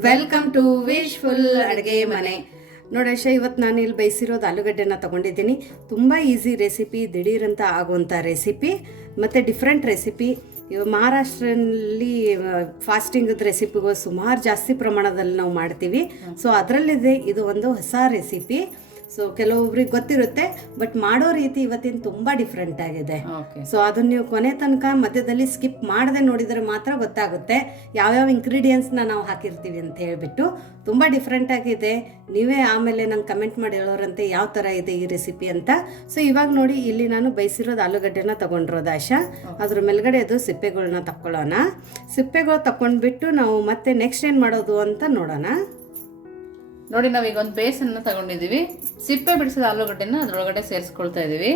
Welcome to wishful ಅಡುಗೆ ಮನೆ. ನೋಡಶ, ಇವತ್ತು ನಾನು ಇಲ್ಲಿ ಬೇಯಿಸಿರೋದು ಆಲೂಗಡ್ಡೆನ ತೊಗೊಂಡಿದ್ದೀನಿ. ತುಂಬ ಈಸಿ ರೆಸಿಪಿ, ದಿಢೀರಂತ ಆಗುವಂಥ ರೆಸಿಪಿ ಮತ್ತು ಡಿಫ್ರೆಂಟ್ ರೆಸಿಪಿ. ಮಹಾರಾಷ್ಟ್ರಲ್ಲಿ ಫಾಸ್ಟಿಂಗದ ರೆಸಿಪಿಗಳು ಸುಮಾರು ಜಾಸ್ತಿ ಪ್ರಮಾಣದಲ್ಲಿ ನಾವು ಮಾಡ್ತೀವಿ. ಸೊ ಅದರಲ್ಲಿದೆ ಇದು ಒಂದು ಹೊಸ ರೆಸಿಪಿ. ಸೊ ಕೆಲವೊಬ್ರಿಗೆ ಗೊತ್ತಿರುತ್ತೆ, ಬಟ್ ಮಾಡೋ ರೀತಿ ಇವತ್ತಿನ ತುಂಬ ಡಿಫ್ರೆಂಟ್ ಆಗಿದೆ. ಸೊ ಅದನ್ನ ನೀವು ಕೊನೆ ತನಕ ಮಧ್ಯದಲ್ಲಿ ಸ್ಕಿಪ್ ಮಾಡದೆ ನೋಡಿದರೆ ಮಾತ್ರ ಗೊತ್ತಾಗುತ್ತೆ ಯಾವ್ಯಾವ ಇಂಗ್ರೀಡಿಯೆಂಟ್ಸ್ನ ನಾವು ಹಾಕಿರ್ತೀವಿ ಅಂತ ಹೇಳ್ಬಿಟ್ಟು. ತುಂಬ ಡಿಫ್ರೆಂಟ್ ಆಗಿದೆ. ನೀವೇ ಆಮೇಲೆ ನಂಗೆ ಕಮೆಂಟ್ ಮಾಡಿ ಹೇಳೋರಂತೆ ಯಾವ ಥರ ಇದೆ ಈ ರೆಸಿಪಿ ಅಂತ. ಸೊ ಇವಾಗ ನೋಡಿ, ಇಲ್ಲಿ ನಾನು ಬೇಯಿಸಿರೋದು ಆಲೂಗಡ್ಡೆನ ತೊಗೊಂಡಿರೋದು ಆಶಾ. ಅದ್ರ ಮೇಲ್ಗಡೆ ಅದು ಸಿಪ್ಪೆಗಳನ್ನ ತಕ್ಕೊಳ್ಳೋಣ. ಸಿಪ್ಪೆಗಳು ತಗೊಂಡ್ಬಿಟ್ಟು ನಾವು ಮತ್ತೆ ನೆಕ್ಸ್ಟ್ ಏನು ಮಾಡೋದು ಅಂತ ನೋಡೋಣ. ನೋಡಿ, ನಾವೀಗ ಒಂದು ಬೇಸನ್ನು ತಗೊಂಡಿದ್ದೀವಿ. ಸಿಪ್ಪೆ ಬಿಡಿಸಿದ ಆಲೂಗಡ್ಡೆನ ಅದ್ರೊಳಗಡೆ ಸೇರಿಸ್ಕೊಳ್ತಾ ಇದೀವಿ.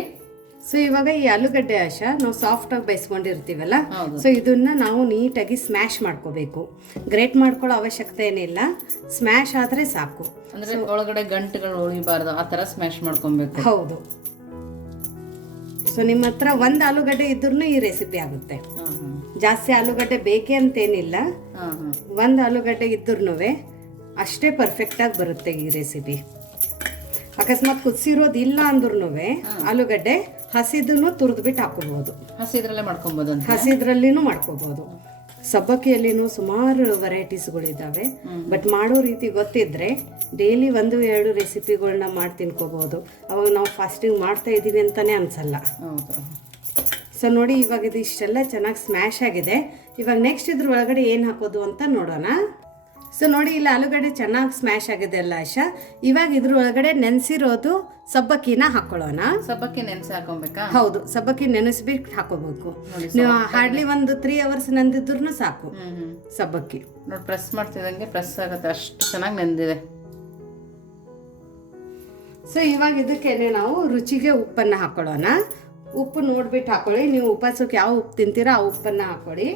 ಸೊ ಇವಾಗ ಈ ಆಲೂಗಡ್ಡೆ ಆಶಾ ನಾವು ಸಾಫ್ಟಾಗಿ ಬೇಯಿಸ್ಕೊಂಡಿರ್ತೀವಲ್ಲ, ಸೊ ಇದನ್ನ ನಾವು ನೀಟಾಗಿ ಸ್ಮ್ಯಾಶ್ ಮಾಡ್ಕೋಬೇಕು. ಗ್ರೇಟ್ ಮಾಡ್ಕೊಳ್ಳೋ ಅವಶ್ಯಕತೆ ಏನಿಲ್ಲ, ಸ್ಮ್ಯಾಶ್ ಆದರೆ ಸಾಕು. ಅಂದ್ರೆ ಒಳಗಡೆ ಗಂಟುಗಳು ಉಳಿಬಾರ್ದು, ಆ ಥರ ಸ್ಮ್ಯಾಶ್ ಮಾಡ್ಕೊಬೇಕು. ಹೌದು. ಸೊ ನಿಮ್ಮ ಹತ್ರ ಒಂದು ಆಲೂಗಡ್ಡೆ ಇದ್ರೂ ಈ ರೆಸಿಪಿ ಆಗುತ್ತೆ. ಜಾಸ್ತಿ ಆಲೂಗಡ್ಡೆ ಬೇಕೇ ಅಂತೇನಿಲ್ಲ, ಒಂದು ಆಲೂಗಡ್ಡೆ ಇದ್ರೂ ಅಷ್ಟೇ ಪರ್ಫೆಕ್ಟಾಗಿ ಬರುತ್ತೆ ಈ ರೆಸಿಪಿ. ಅಕಸ್ಮಾತ್ ಕುದಿಸಿರೋದು ಇಲ್ಲ ಅಂದ್ರೂ ಆಲೂಗಡ್ಡೆ ಹಸಿದನ್ನು ತುರಿದ್ಬಿಟ್ಟು ಹಾಕೋಬಹುದು. ಹಸಿದ್ರಲ್ಲೇ ಮಾಡ್ಕೊಬೋದು, ಹಸಿದ್ರಲ್ಲಿನೂ ಮಾಡ್ಕೋಬಹುದು. ಸಬ್ಬಕ್ಕಿಯಲ್ಲಿನೂ ಸುಮಾರು ವೆರೈಟೀಸ್ಗಳಿದ್ದಾವೆ. ಬಟ್ ಮಾಡೋ ರೀತಿ ಗೊತ್ತಿದ್ರೆ ಡೈಲಿ 1-2 ರೆಸಿಪಿಗಳನ್ನ ಮಾಡಿ ತಿನ್ಕೋಬಹುದು. ಅವಾಗ ನಾವು ಫಾಸ್ಟಿಂಗ್ ಮಾಡ್ತಾ ಇದ್ದೀವಿ ಅಂತಾನೆ ಅನ್ಸಲ್ಲ. ಸೊ ನೋಡಿ, ಇವಾಗ ಇದು ಇಷ್ಟೆಲ್ಲ ಚೆನ್ನಾಗಿ ಸ್ಮ್ಯಾಶ್ ಆಗಿದೆ. ಇವಾಗ ನೆಕ್ಸ್ಟ್ ಇದ್ರ ಒಳಗಡೆ ಏನು ಹಾಕೋದು ಅಂತ ನೋಡೋಣ. ಸೊ ನೋಡಿ, ಇಲ್ಲಿ ಆಲೂಗಡ್ಡೆ ಚೆನ್ನಾಗಿ ಸ್ಮ್ಯಾಶ್ ಆಗಿದೆ ಅಲ್ಲ ಆಶಾ. ಇವಾಗ ಇದ್ರ ಒಳಗಡೆ ನೆನೆಸಿರೋದು ಸಬ್ಬಕ್ಕಿನ ಹಾಕೊಳ್ಳೋಣ. ಸಬ್ಬಕ್ಕಿ ನೆನೆಸಿ ಹಾಕೊಬೇಕಾ? ಹೌದು, ಸಬ್ಬಕ್ಕಿ ನೆನೆಸ್ಬಿಟ್ಟು ಹಾಕೋಬೇಕು. ನೀವು ಹಾರ್ಡ್ಲಿ ಒಂದು 3 hours ನೆಂದಿದ್ರು ಸಾಕು ಸಬ್ಬಕ್ಕಿ. ನೋಡಿ, ಪ್ರೆಸ್ ಮಾಡ್ತಿದ್ದಂಗೆ ಪ್ರೆಸ್ ಆಗುತ್ತೆ, ಅಷ್ಟು ಚೆನ್ನಾಗಿ ನೆಂದಿದೆ. ಸೊ ಇವಾಗ ಇದಕ್ಕೇನೆ ನಾವು ರುಚಿಗೆ ಉಪ್ಪನ್ನು ಹಾಕೊಳ್ಳೋಣ. ಉಪ್ಪು ನೋಡ್ಬಿಟ್ಟು ಹಾಕೊಳ್ಳಿ. ನೀವು ಉಪವಾಸಕ್ಕೆ ಯಾವ ಉಪ್ಪು ತಿಂತೀರಾ ಆ ಉಪ್ಪನ್ನು ಹಾಕೊಳ್ಳಿ.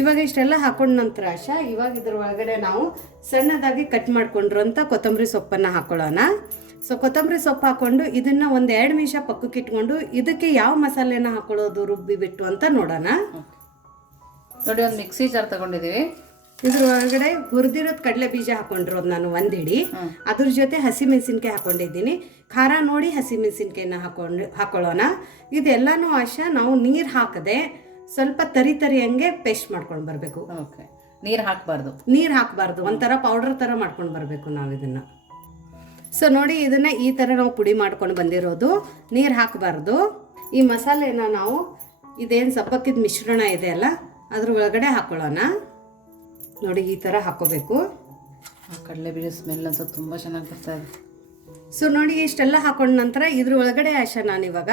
ಇವಾಗ ಇಷ್ಟೆಲ್ಲ ಹಾಕೊಂಡ ನಂತರ ಆಶಾ, ಇವಾಗ ಇದ್ರ ಒಳಗಡೆ ನಾವು ಸಣ್ಣದಾಗಿ ಕಟ್ ಮಾಡ್ಕೊಂಡಿರೋಂಥ ಕೊತ್ತಂಬರಿ ಸೊಪ್ಪನ್ನು ಹಾಕೊಳ್ಳೋಣ. ಸೊ ಕೊತ್ತಂಬರಿ ಸೊಪ್ಪು ಹಾಕೊಂಡು ಇದನ್ನು 1-2 ನಿಮಿಷ ಪಕ್ಕಕ್ಕೆ ಇಟ್ಕೊಂಡು ಇದಕ್ಕೆ ಯಾವ ಮಸಾಲೆನ ಹಾಕೊಳ್ಳೋದು ರುಬ್ಬಿ ಬಿಟ್ಟು ಅಂತ ನೋಡೋಣ. ನೋಡಿ, ಒಂದು ಮಿಕ್ಸಿ ಜಾರ್ ತಗೊಂಡಿದ್ದೀವಿ. ಇದ್ರ ಒಳಗಡೆ ಹುರಿದಿರೋದು ಕಡಲೆ ಬೀಜ ಹಾಕೊಂಡಿರೋದು ನಾನು 1 ಹಿಡಿ. ಅದ್ರ ಜೊತೆ ಹಸಿಮೆಣಸಿನ್ಕಾಯಿ ಹಾಕೊಂಡಿದ್ದೀನಿ. ಖಾರ ನೋಡಿ ಹಸಿಮೆಣಸಿನ್ಕಾಯಿನ ಹಾಕೊಳ್ಳೋಣ. ಇದೆಲ್ಲನೂ ಆಶಾ ನಾವು ನೀರು ಹಾಕದೆ ಸ್ವಲ್ಪ ತರಿ ಹಂಗೆ ಪೇಸ್ಟ್ ಮಾಡ್ಕೊಂಡು ಬರಬೇಕು. ನೀರು ಹಾಕಬಾರ್ದು, ಒಂಥರ ಪೌಡರ್ ಥರ ಮಾಡ್ಕೊಂಡು ಬರಬೇಕು ನಾವು ಇದನ್ನು. ಸೊ ನೋಡಿ, ಇದನ್ನು ಈ ಥರ ನಾವು ಪುಡಿ ಮಾಡ್ಕೊಂಡು ಬಂದಿರೋದು, ನೀರು ಹಾಕಬಾರ್ದು. ಈ ಮಸಾಲೆನ ನಾವು ಇದೇನು ಸಬ್ಬಕ್ಕಿದ ಮಿಶ್ರಣ ಇದೆ ಅಲ್ಲ ಅದ್ರ ಒಳಗಡೆ ಹಾಕೊಳ್ಳೋಣ. ನೋಡಿ, ಈ ಥರ ಹಾಕೋಬೇಕು. ಕಡಲೆ ಬೀಜ ಸ್ಮೆಲ್ ಅಂತ ತುಂಬ ಚೆನ್ನಾಗಿ ಬರ್ತಾ ಇದೆ. ಸೊ ನೋಡಿ, ಇಷ್ಟೆಲ್ಲ ಹಾಕೊಂಡ ನಂತರ ಇದ್ರ ಒಳಗಡೆ ಆಶಾ ನಾನು ಇವಾಗ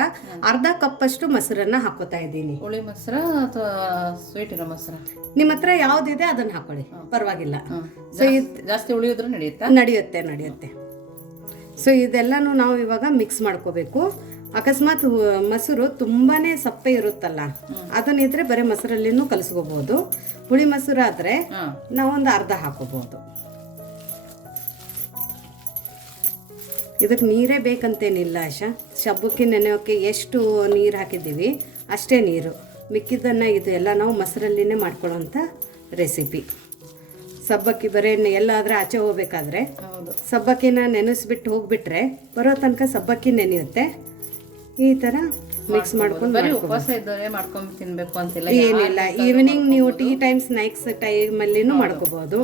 ಅರ್ಧ ಕಪ್ಪಷ್ಟು ಮೊಸರನ್ನ ಹಾಕೋತಾ ಇದ್ದೀನಿ. ಹುಳಿ ಮೊಸರ ಅಥವಾ ಸ್ವೀಟ್ ಇರೋ ಮೊಸರ, ನಿಮ್ಮ ಹತ್ರ ಯಾವ್ದಿದೆ ಅದನ್ನ ಹಾಕೊಳ್ಳಿ, ಪರವಾಗಿಲ್ಲ. ಸೊ ಜಾಸ್ತಿ ಉಳಿಯೋದ್ರೂ ನಡೆಯುತ್ತೆ. ಸೊ ಇದೆಲ್ಲನೂ ನಾವು ಇವಾಗ ಮಿಕ್ಸ್ ಮಾಡ್ಕೋಬೇಕು. ಅಕಸ್ಮಾತ್ ಮೊಸರು ತುಂಬಾನೇ ಸಪ್ಪೆ ಇರುತ್ತಲ್ಲ, ಅದನ್ನಿದ್ರೆ ಬರೀ ಮೊಸರಲ್ಲಿನೂ ಕಲಸ್ಕೋಬಹುದು. ಹುಳಿ ಮೊಸರು ಆದ್ರೆ ನಾವೊಂದು ಅರ್ಧ ಹಾಕೋಬಹುದು. ಇದಕ್ಕೆ ನೀರೇ ಬೇಕಂತೇನಿಲ್ಲ ಆಶಾ. ಸಬ್ಬಕ್ಕಿ ನೆನೆಯೋಕ್ಕೆ ಎಷ್ಟು ನೀರು ಹಾಕಿದ್ದೀವಿ ಅಷ್ಟೇ ನೀರು. ಮಿಕ್ಕಿದ್ದನ್ನು ಇದು ಎಲ್ಲ ನಾವು ಮೊಸರಲ್ಲಿನೇ ಮಾಡ್ಕೊಳ್ಳೋಂಥ ರೆಸಿಪಿ. ಸಬ್ಬಕ್ಕಿ ಬರೀ ಎಲ್ಲಾದರೆ ಆಚೆ ಹೋಗ್ಬೇಕಾದ್ರೆ ಸಬ್ಬಕ್ಕಿನ ನೆನೆಸ್ಬಿಟ್ಟು ಹೋಗ್ಬಿಟ್ರೆ ಬರೋ ತನಕ ಸಬ್ಬಕ್ಕಿ ನೆನೆಯುತ್ತೆ. ಈ ಥರ ಮಿಕ್ಸ್ ಮಾಡ್ಕೊಂಡು ಉಪವಾಸ ಇದ್ದವರೇ ಮಾಡ್ಕೊಂಡು ತಿನ್ಬೇಕು ಅಂತಿಲ್ಲ, ಏನಿಲ್ಲ. ಈವ್ನಿಂಗ್ ನೀವು ಟೀ ಟೈಮ್ ಸ್ನ್ಯಾಕ್ಸ್ ಟೈಮಲ್ಲಿನೂ ಮಾಡ್ಕೋಬಹುದು.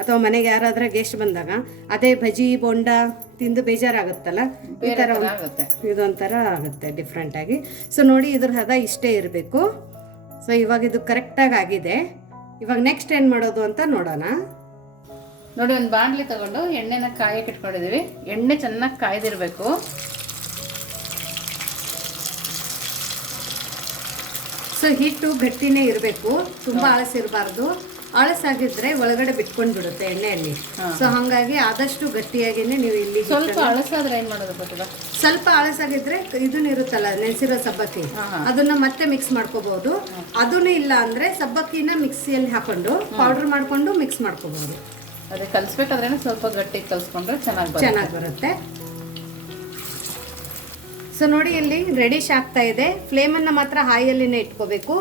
ಅಥವಾ ಮನೆಗೆ ಯಾರಾದ್ರೂ ಗೆಸ್ಟ್ ಬಂದಾಗ ಅದೇ ಬಜ್ಜಿ ಬೋಂಡ ತಿಂದು ಬೇಜಾರಾಗುತ್ತಲ್ಲ, ಈ ಥರ ಇದೊಂಥರ ಆಗುತ್ತೆ ಡಿಫ್ರೆಂಟ್ ಆಗಿ. ಸೊ ನೋಡಿ, ಇದ್ರ ಹದ ಇಷ್ಟೇ ಇರಬೇಕು. ಸೊ ಇವಾಗ ಇದು ಕರೆಕ್ಟಾಗಿ ಆಗಿದೆ. ಇವಾಗ ನೆಕ್ಸ್ಟ್ ಏನು ಮಾಡೋದು ಅಂತ ನೋಡೋಣ. ನೋಡಿ, ಒಂದು ಬಾಣಲಿ ತಗೊಂಡು ಎಣ್ಣೆನ ಕಾಯಕ್ಕೆ ಇಟ್ಕೊಂಡಿದ್ದೀವಿ. ಎಣ್ಣೆ ಚೆನ್ನಾಗಿ ಕಾಯ್ದಿರಬೇಕು. ಸೊ ಹಿಟ್ಟು ಗಟ್ಟಿನೇ ಇರಬೇಕು, ತುಂಬ ಆಳಸಿರಬಾರ್ದು. ಆಳಸಾಗಿದ್ರೆ ಒಳಗಡೆ ಬಿಟ್ಕೊಂಡು ಬಿಡುತ್ತೆ ಎಣ್ಣೆಯಲ್ಲಿ. ಸೊ ಹಾಗಾಗಿ ಆದಷ್ಟು ಗಟ್ಟಿಯಾಗಿನೇ ನೀವು ಇಲ್ಲಿ ಸ್ವಲ್ಪ ಆಳಸಾದ್ರೆ ಏನು ಮಾಡೋದು ಗೊತ್ತಿಲ್ಲ. ಸ್ವಲ್ಪ ಆಳಸಾಗಿದ್ರೆ ಇದನ್ನ ಇರುತ್ತಲ್ಲ ನೆನೆಸಿರೋ ಸಬ್ಬಕ್ಕಿ, ಅದನ್ನ ಮತ್ತೆ ಮಿಕ್ಸ್ ಮಾಡ್ಕೋಬಹುದು. ಅದನ್ನು ಇಲ್ಲ ಅಂದ್ರೆ ಸಬ್ಬಕ್ಕಿನ ಮಿಕ್ಸಿಯಲ್ಲಿ ಹಾಕೊಂಡು ಪೌಡರ್ ಮಾಡ್ಕೊಂಡು ಮಿಕ್ಸ್ ಮಾಡ್ಕೋಬಹುದು. ಅದೇ ಕಲಿಸ್ಬೇಕಾದ್ರೆ ಸ್ವಲ್ಪ ಗಟ್ಟಿ ಕಲಿಸ್ಕೊಂಡ್ರೆ ಚೆನ್ನಾಗಿ ಬರುತ್ತೆ. ಸೊ ನೋಡಿ, ಇಲ್ಲಿ ರೆಡಿಶ್ ಆಗ್ತಾ ಇದೆ. ಫ್ಲೇಮನ್ನು ಮಾತ್ರ ಹಾಯಲ್ಲಿನೇ ಇಟ್ಕೋಬೇಕು.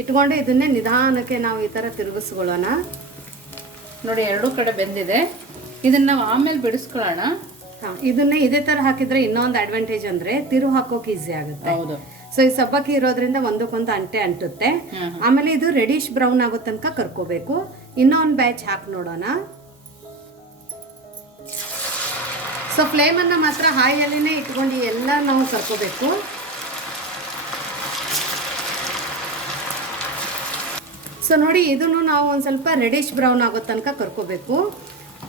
ಇಟ್ಕೊಂಡು ಇದನ್ನೇ ನಿಧಾನಕ್ಕೆ ನಾವು ಈ ಥರ ತಿರುಗಿಸ್ಕೊಳ್ಳೋಣ. ನೋಡಿ ಎರಡೂ ಕಡೆ ಬೆಂದಿದೆ. ಇದನ್ನ ನಾವು ಆಮೇಲೆ ಬಿಡಿಸ್ಕೊಳ್ಳೋಣ. ಇದನ್ನೇ ಇದೇ ತರ ಹಾಕಿದ್ರೆ ಇನ್ನೊಂದು ಅಡ್ವಾಂಟೇಜ್ ಅಂದ್ರೆ ತಿರು ಹಾಕೋಕೆ ಈಸಿ ಆಗುತ್ತೆ. ಹೌದು. ಸೊ ಈ ಸಬ್ಬಕ್ಕಿ ಇರೋದ್ರಿಂದ ಒಂದಕ್ಕೊಂದು ಅಂಟುತ್ತೆ. ಆಮೇಲೆ ಇದು ರೆಡಿಶ್ ಬ್ರೌನ್ ಆಗೋ ತನಕ ಕರ್ಕೋಬೇಕು. ಇನ್ನೊಂದು ಬ್ಯಾಚ್ ಹಾಕಿ ನೋಡೋಣ. ಸೊ ಫ್ಲೇಮನ್ನು ಮಾತ್ರ ಹಾಯಲ್ಲಿನೇ ಇಟ್ಕೊಂಡು ಎಲ್ಲ ನಾವು ಕರ್ಕೋಬೇಕು. ಸೊ ನೋಡಿ ಇದನ್ನು ನಾವು ಒಂದು ಸ್ವಲ್ಪ ರೆಡಿಶ್ ಬ್ರೌನ್ ಆಗೋ ತನಕ ಕರ್ಕೋಬೇಕು.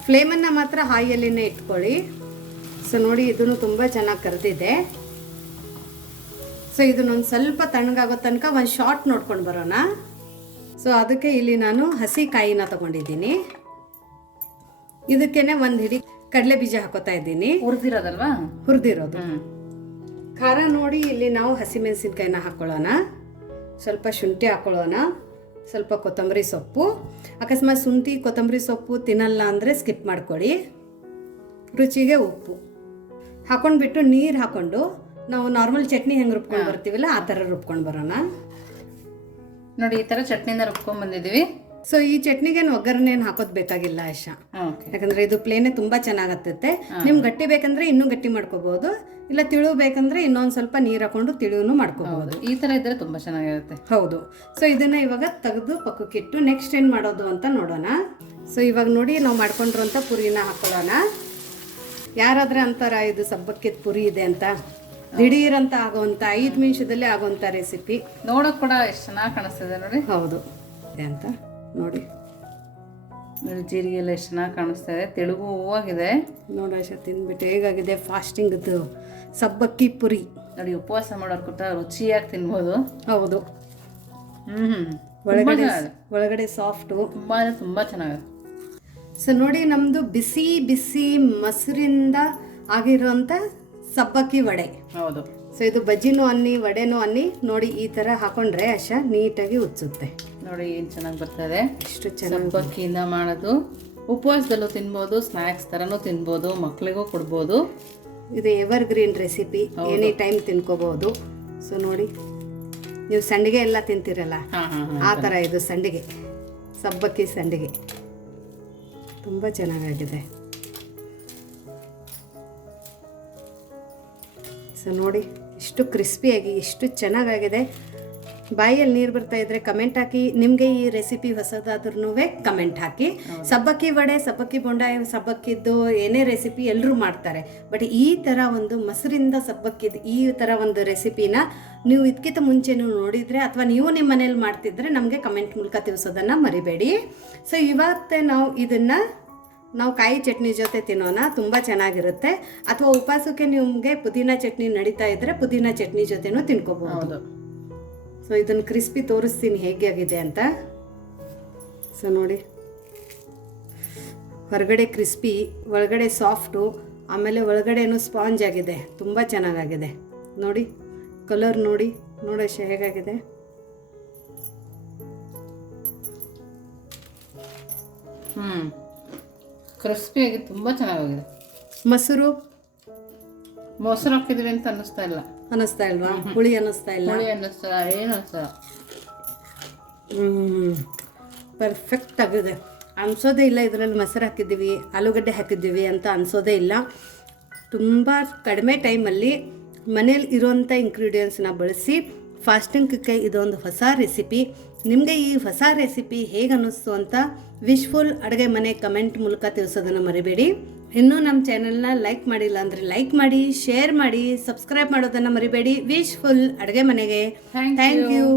ಫ್ಲೇಮನ್ನು ಮಾತ್ರ ಹಾಯಲ್ಲಿನೇ ಇಟ್ಕೊಳ್ಳಿ. ಸೊ ನೋಡಿ ಇದನ್ನು ತುಂಬ ಚೆನ್ನಾಗಿ ಕರೆದಿದೆ. ಸೊ ಇದನ್ನೊಂದು ಸ್ವಲ್ಪ ತಣ್ಣಗಾಗೋ ತನಕ ಒಂದು ಶಾರ್ಟ್ ನೋಡ್ಕೊಂಡು ಬರೋಣ. ಸೊ ಅದಕ್ಕೆ ಇಲ್ಲಿ ನಾನು ಹಸಿ ಕಾಯಿನ ತಗೊಂಡಿದ್ದೀನಿ. ಇದಕ್ಕೇನೆ ಒಂದು ಹಿಡಿ ಕಡಲೆ ಬೀಜ ಹಾಕೋತಾ ಇದ್ದೀನಿ. ಹುರಿದಿರೋದಲ್ವಾ? ಹುರಿದಿರೋದು. ಖಾರ ನೋಡಿ ಇಲ್ಲಿ ನಾವು ಹಸಿಮೆಣಸಿನ್ಕಾಯಿನ ಹಾಕ್ಕೊಳ್ಳೋಣ. ಸ್ವಲ್ಪ ಶುಂಠಿ ಹಾಕ್ಕೊಳ್ಳೋಣ. ಸ್ವಲ್ಪ ಕೊತ್ತಂಬರಿ ಸೊಪ್ಪು. ಅಕಸ್ಮಾತ್ ಶುಂಠಿ ಕೊತ್ತಂಬರಿ ಸೊಪ್ಪು ತಿನ್ನಲ್ಲ ಅಂದರೆ ಸ್ಕಿಪ್ ಮಾಡ್ಕೊಳ್ಳಿ. ರುಚಿಗೆ ಉಪ್ಪು ಹಾಕೊಂಡ್ಬಿಟ್ಟು ನೀರು ಹಾಕೊಂಡು ನಾವು ನಾರ್ಮಲ್ ಚಟ್ನಿ ಹೆಂಗೆ ರುಬ್ಕೊಂಡು ಬರ್ತೀವಲ್ಲ ಆ ಥರ ರುಬ್ಕೊಂಡು ಬರೋಣ. ನೋಡಿ ಈ ಥರ ಚಟ್ನಿನ ರುಬ್ಕೊಂಡು ಬಂದಿದ್ದೀವಿ. ಸೊ ಈ ಚಟ್ನಿಗೆ ಒಗ್ಗರಣೆಯನ್ನು ಹಾಕೋದು ಬೇಕಾಗಿಲ್ಲ ಆಶಾ. ಯಾಕಂದ್ರೆ ಇದು ಪ್ಲೇನೇ ತುಂಬಾ ಚೆನ್ನಾಗತ್ತೆ. ನಿಮ್ಗೆ ಗಟ್ಟಿ ಬೇಕಂದ್ರೆ ಇನ್ನೂ ಗಟ್ಟಿ ಮಾಡ್ಕೋಬಹುದು, ಇಲ್ಲ ತಿಳು ಬೇಕಂದ್ರೆ ಇನ್ನೊಂದು ಸ್ವಲ್ಪ ನೀರು ಹಾಕೊಂಡು ತಿಳುನು ಮಾಡ್ಕೋಬಹುದು. ಈ ತರ ಇದ್ರೆ ತುಂಬಾ ಚೆನ್ನಾಗಿರುತ್ತೆ. ಹೌದು. ಸೊ ಇದನ್ನ ಇವಾಗ ತೆಗೆದು ಪಕ್ಕಕ್ಕಿಟ್ಟು ನೆಕ್ಸ್ಟ್ ಏನ್ ಮಾಡೋದು ಅಂತ ನೋಡೋಣ. ಸೊ ಇವಾಗ ನೋಡಿ ನಾವು ಮಾಡ್ಕೊಂಡಿರೋಂಥ ಪುರಿನ ಹಾಕೊಳ್ಳೋಣ. ಯಾರಾದ್ರೆ ಅಂತಾರ ಇದು ಸಬ್ಬಕ್ಕಿದ ಪುರಿ ಇದೆ ಅಂತ. ದಿಢೀರಂತ ಆಗೋವಂಥ 5 ನಿಮಿಷದಲ್ಲೇ ಆಗೋವಂಥ ರೆಸಿಪಿ. ನೋಡೋಕೆ ಕೂಡ ಎಷ್ಟು ಚೆನ್ನಾಗಿ ಕಾಣಿಸ್ತದೆ ನೋಡಿ. ಹೌದು ಅಂತ ನೋಡಿ. ಜೀರಿಗೆ ಎಲ್ಲ ಎಷ್ಟು ಚೆನ್ನಾಗಿ ಕಾಣಿಸ್ತಾ ಇದೆ, ತೆಳುಗು ಹೂವಾಗಿದೆ. ನೋಡಿ ಆಶಾ ತಿಂದ್ಬಿಟ್ಟು ಹೇಗಾಗಿದೆ ಫಾಸ್ಟಿಂಗ್ದು ಸಬ್ಬಕ್ಕಿ ಪುರಿ. ನೋಡಿ ಉಪವಾಸ ಮಾಡೋರು ಕೂಡ ರುಚಿಯಾಗಿ ತಿನ್ಬೋದು. ಹೌದು. ಒಳಗಡೆ ಸಾಫ್ಟು, ತುಂಬಾ ಚೆನ್ನಾಗಿದೆ. ಸೊ ನೋಡಿ ನಮ್ದು ಬಿಸಿ ಬಿಸಿ ಮೊಸರಿಂದ ಆಗಿರೋಂಥ ಸಬ್ಬಕ್ಕಿ ವಡೆ. ಹೌದು. ಸೊ ಇದು ಬಜ್ಜಿನೂ ಅನ್ನಿ ವಡೆನೂ ಅನ್ನಿ ನೋಡಿ ಈ ಥರ ಹಾಕೊಂಡ್ರೆ ಆಶಾ ನೀಟಾಗಿ ಉಚ್ಚುತ್ತೆ. ನೋಡಿ ಏನು ಚೆನ್ನಾಗಿ ಬರ್ತದೆ. ಇಷ್ಟು ಚೆನ್ನಾಗಿ ಸಬ್ಬಕ್ಕಿಯಿಂದ ಮಾಡೋದು. ಉಪವಾಸದಲ್ಲೂ ತಿನ್ಬೋದು, ಸ್ನ್ಯಾಕ್ಸ್ ಥರನೂ ತಿನ್ಬೋದು, ಮಕ್ಕಳಿಗೂ ಕೊಡ್ಬೋದು. ಇದು evergreen recipe, any time ತಿನ್ಕೋಬಹುದು. ಸೊ ನೋಡಿ ನೀವು ಸಂಡಿಗೆ ಎಲ್ಲ ತಿಂತೀರಲ್ಲ ಆ ಥರ ಇದು ಸಂಡಿಗೆ, ಸಬ್ಬಕ್ಕಿ ಸಂಡಿಗೆ ತುಂಬ ಚೆನ್ನಾಗಾಗಿದೆ. ಸೊ ನೋಡಿ ಇಷ್ಟು ಕ್ರಿಸ್ಪಿಯಾಗಿ ಎಷ್ಟು ಚೆನ್ನಾಗಾಗಿದೆ. ಬಾಯಲ್ಲಿ ನೀರು ಬರ್ತಾ ಇದ್ರೆ ಕಮೆಂಟ್ ಹಾಕಿ. ನಿಮಗೆ ಈ ರೆಸಿಪಿ ಹೊಸದಾದ್ರೂ ಕಮೆಂಟ್ ಹಾಕಿ. ಸಬ್ಬಕ್ಕಿ ವಡೆ, ಸಬ್ಬಕ್ಕಿ ಬೊಂಡ, ಸಬ್ಬಕ್ಕಿದ್ದು ಏನೇ ರೆಸಿಪಿ ಎಲ್ಲರೂ ಮಾಡ್ತಾರೆ. ಬಟ್ ಈ ಥರ ಒಂದು ಮೊಸರಿಂದ ಸಬ್ಬಕ್ಕಿದ್ದು ಈ ಥರ ಒಂದು ರೆಸಿಪಿನ ನೀವು ಇದಕ್ಕಿಂತ ಮುಂಚೆನೂ ನೋಡಿದರೆ ಅಥವಾ ನೀವು ನಿಮ್ಮ ಮನೇಲಿ ಮಾಡ್ತಿದ್ರೆ ನಮಗೆ ಕಮೆಂಟ್ ಮೂಲಕ ತಿಳಿಸೋದನ್ನು ಮರಿಬೇಡಿ. ಸೊ ಇವತ್ತೇ ನಾವು ಕಾಯಿ ಚಟ್ನಿ ಜೊತೆ ತಿನ್ನೋಣ, ತುಂಬ ಚೆನ್ನಾಗಿರುತ್ತೆ. ಅಥವಾ ಉಪವಾಸಕ್ಕೆ ನಿಮಗೆ ಪುದೀನ ಚಟ್ನಿ ನಡೀತಾ ಇದ್ದರೆ ಪುದೀನ ಚಟ್ನಿ ಜೊತೆನೂ ತಿನ್ಕೋಬಹುದು. ಸೊ ಇದನ್ನು ಕ್ರಿಸ್ಪಿ ತೋರಿಸ್ತೀನಿ ಹೇಗೆ ಆಗಿದೆ ಅಂತ. ಸೊ ನೋಡಿ ಹೊರಗಡೆ ಕ್ರಿಸ್ಪಿ, ಒಳಗಡೆ ಸಾಫ್ಟು, ಆಮೇಲೆ ಒಳಗಡೆನೂ ಸ್ಪಾಂಜ್ ಆಗಿದೆ. ತುಂಬ ಚೆನ್ನಾಗಾಗಿದೆ ನೋಡಿ. ಕಲರ್ ನೋಡಿ ಹೇಗಾಗಿದೆ. ಕ್ರಿಸ್ಪಿಯಾಗಿ ತುಂಬ ಚೆನ್ನಾಗಿದೆ. ಮೊಸರು ಹಾಕಿದ್ವಿ ಅಂತ ಅನ್ನಿಸ್ತಾ ಇಲ್ವಾ? ಹುಳಿ ಅನ್ನಿಸ್ತಾ ಇಲ್ಲ, ಏನು ಅನಿಸ್ತಾ. ಪರ್ಫೆಕ್ಟ್ ಆಗಿದೆ. ಅನ್ಸೋದೇ ಇಲ್ಲ ಇದರಲ್ಲಿ ಮೊಸರು ಹಾಕಿದ್ದೀವಿ, ಆಲೂಗಡ್ಡೆ ಹಾಕಿದ್ದೀವಿ ಅಂತ ಅನ್ಸೋದೇ ಇಲ್ಲ. ತುಂಬ ಕಡಿಮೆ ಟೈಮಲ್ಲಿ ಮನೇಲಿ ಇರೋಂಥ ಇಂಗ್ರೀಡಿಯೆಂಟ್ಸ್ನ ಬಳಸಿ ಫಾಸ್ಟಿಂಗ್ಗೆ ಇದೊಂದು ಹೊಸ ರೆಸಿಪಿ. ನಿಮಗೆ ಈ ಹೊಸ ರೆಸಿಪಿ ಹೇಗೆ ಅನ್ನಿಸ್ತು ಅಂತ ವಿಶ್ಫುಲ್ ಅಡುಗೆ ಮನೆ ಕಮೆಂಟ್ ಮೂಲಕ ತಿಳಿಸೋದನ್ನು ಮರಿಬೇಡಿ. ಇನ್ನೂ ನಮ್ಮ ಚಾನೆಲ್ನ ಲೈಕ್ ಮಾಡಿಲ್ಲ ಅಂದರೆ ಲೈಕ್ ಮಾಡಿ, ಶೇರ್ ಮಾಡಿ, ಸಬ್ಸ್ಕ್ರೈಬ್ ಮಾಡೋದನ್ನು ಮರಿಬೇಡಿ. ವಿಶ್ಫುಲ್ ಅಡುಗೆ ಮನೆಗೆ ಥ್ಯಾಂಕ್ ಯು.